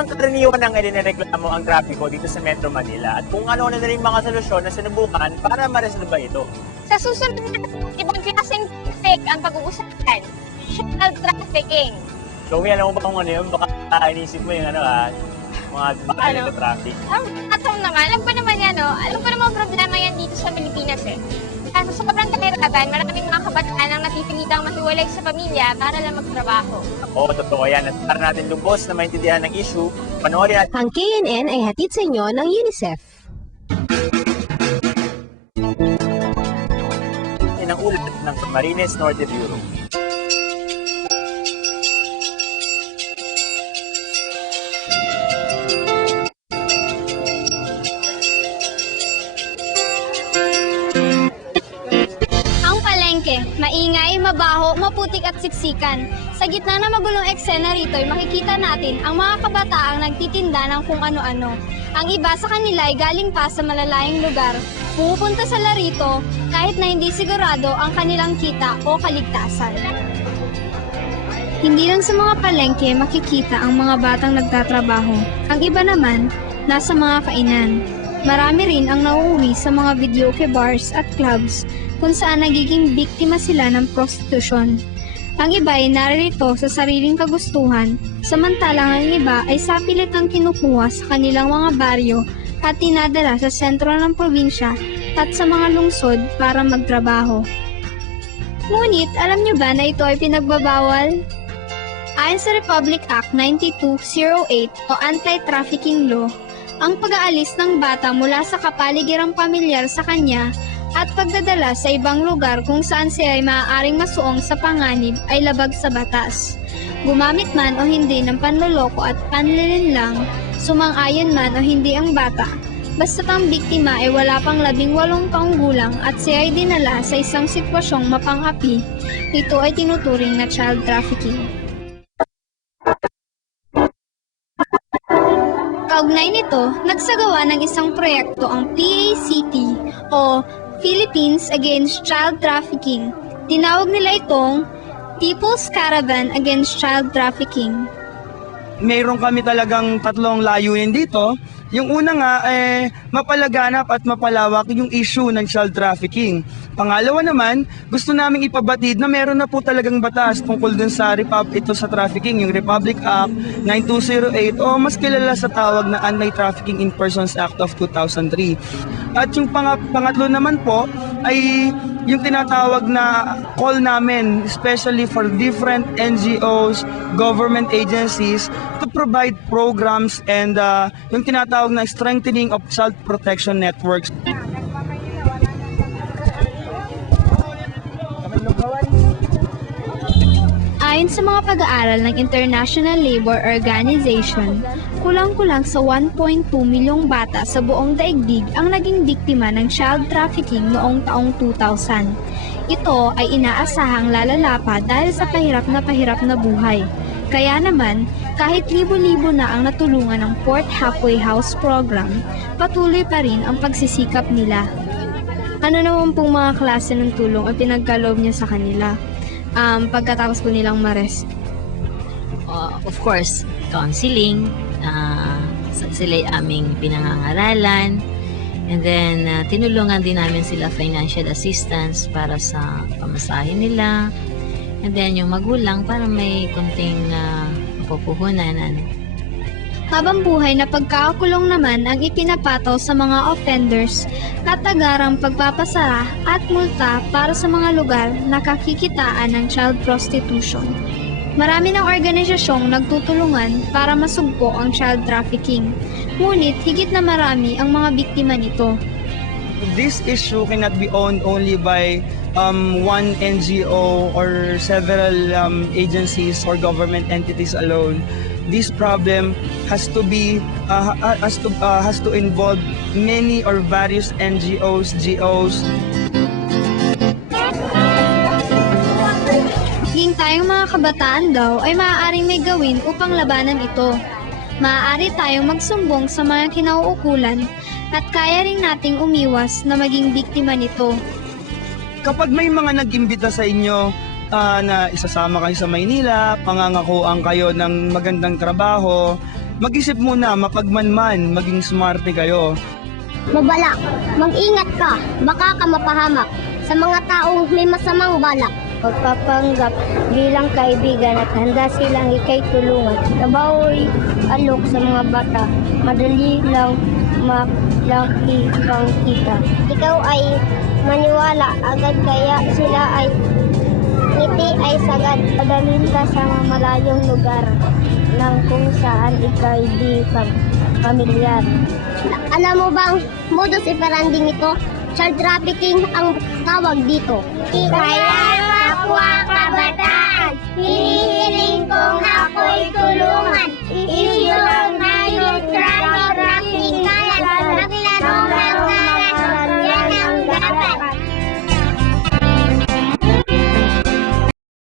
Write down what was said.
naman karaniwan ng inireklamo ang trapiko dito sa Metro Manila at kung ano na rin mga solusyon na sinubukan para maresolba ito. Sa susunod na ibang klaseng traffic ang pag-uusapan. Child trafficking. So, alam mo ba kung ano yun? Baka inisip mo yung mga bakal na traffic. Alam ko naman yan, no? Alam ko naman problema yan dito sa Pilipinas, eh. Kaso sa sobrang kahirapan, maraming mga kabataan ang napipilitang mahiwalay sa pamilya para lang magtrabaho. Oo, totoo yan. At para natin lubos na maintindihan ng issue, panoorin natin Ang KNN ay hatid sa inyo ng UNICEF. ang ulat ng Camarines Norte Bureau. Maingay, mabaho, maputik at siksikan. Sa gitna ng magulong eksena rito'y makikita natin ang mga kabataang nagtitinda ng kung ano-ano. Ang iba sa kanila ay galing pa sa malalayang lugar. Pumupunta sa larito kahit na hindi sigurado ang kanilang kita o kaligtasan. Hindi lang sa mga palengke makikita ang mga batang nagtatrabaho. Ang iba naman, nasa mga kainan. Marami rin ang nauuwi sa mga videoke bars at clubs kung saan nagiging biktima sila ng prostitution. Ang iba ay naririto sa sariling kagustuhan, samantalang ang iba ay sapilit ang kinukuha sa kanilang mga baryo at tinadala sa sentro ng probinsya at sa mga lungsod para magtrabaho. Ngunit, alam niyo ba na ito ay pinagbabawal? Ayon sa Republic Act 9208 o Anti-Trafficking Law, ang pag-aalis ng bata mula sa kapaligirang pamilyar sa kanya at pagdadala sa ibang lugar kung saan siya ay maaaring masuong sa panganib ay labag sa batas. Gumamit man o hindi ng panloloko at panlilinlang, sumang-ayon man o hindi ang bata, basta't ang biktima ay wala pang 18 taong gulang at siya ay dinala sa isang sitwasyong mapang-api, ito ay tinuturing na child trafficking. Kaugnay nito, nagsagawa ng isang proyekto ang PACT o Philippines Against Child Trafficking. Tinawag nila itong People's Caravan Against Child Trafficking. Mayroon kami talagang tatlong layunin dito. Yung una nga, mapalaganap at mapalawak yung issue ng child trafficking. Pangalawa naman, gusto naming ipabatid na meron na po talagang batas tungkol dun sa ito sa trafficking, yung Republic Act 9208 o mas kilala sa tawag na Anti-Trafficking in Persons Act of 2003. At yung pangatlo naman po ay yung tinatawag na call namin, especially for different NGOs, government agencies, to provide programs and yung tinatawag na strengthening of child protection networks. Ayon sa mga pag-aaral ng International Labour Organization, kulang-kulang sa 1.2 milyong bata sa buong daigdig ang naging biktima ng child trafficking noong taong 2000. Ito ay inaasahang lalala pa dahil sa pahirap na buhay. Kaya naman, kahit libo-libo na ang natulungan ng Port Halfway House Program, patuloy pa rin ang pagsisikap nila. Ano naman pong mga klase ng tulong ang pinagkaloob niya sa kanila? Pagkatapos po nilang ma-arrest? Of course, counseling, sila aming pinangangaralan, and then tinulungan din namin sila financial assistance para sa pamasahe nila, and then yung magulang para may konting mapupuhunan. Habang buhay na pagkakakulong naman ang ipinapataw sa mga offenders, katagarang pagpapasara at multa para sa mga lugar na kakikitaan ng child prostitution. Marami ng organisasyong nagtutulungan para masugpo ang child trafficking, ngunit higit na marami ang mga biktima nito. This issue cannot be owned only by one NGO or several agencies or government entities alone. This problem has to be has to involve many or various NGOs, GOs. Hinging tayong mga kabataan daw ay maaaring may gawin upang labanan ito. Maaari tayong magsumbong sa mga kinauukulan at kaya rin nating umiwas na maging biktima nito. Kapag may mga nag-imbita sa inyo na isasama kayo sa Maynila, pangangakuan kayo ng magandang trabaho, mag-isip muna, mapagmanman, maging smarte kayo. Mabalak, mag-ingat ka, baka ka mapahamak sa mga taong may masamang balak. Magpapanggap bilang kaibigan at handa silang ikay tulungan. Nabawi alok sa mga bata, madali lang malaki kang kita. Ikaw ay maniwala agad kaya sila ay ngiti ay sagad. Padalhin ka sa mga malayong lugar ng kung saan ikay di pamilyar. Alam mo bang modus operandi ito? Child trafficking ang tawag dito. Kaya kapwa kabataan, hinihiling kong ako'y tulungan.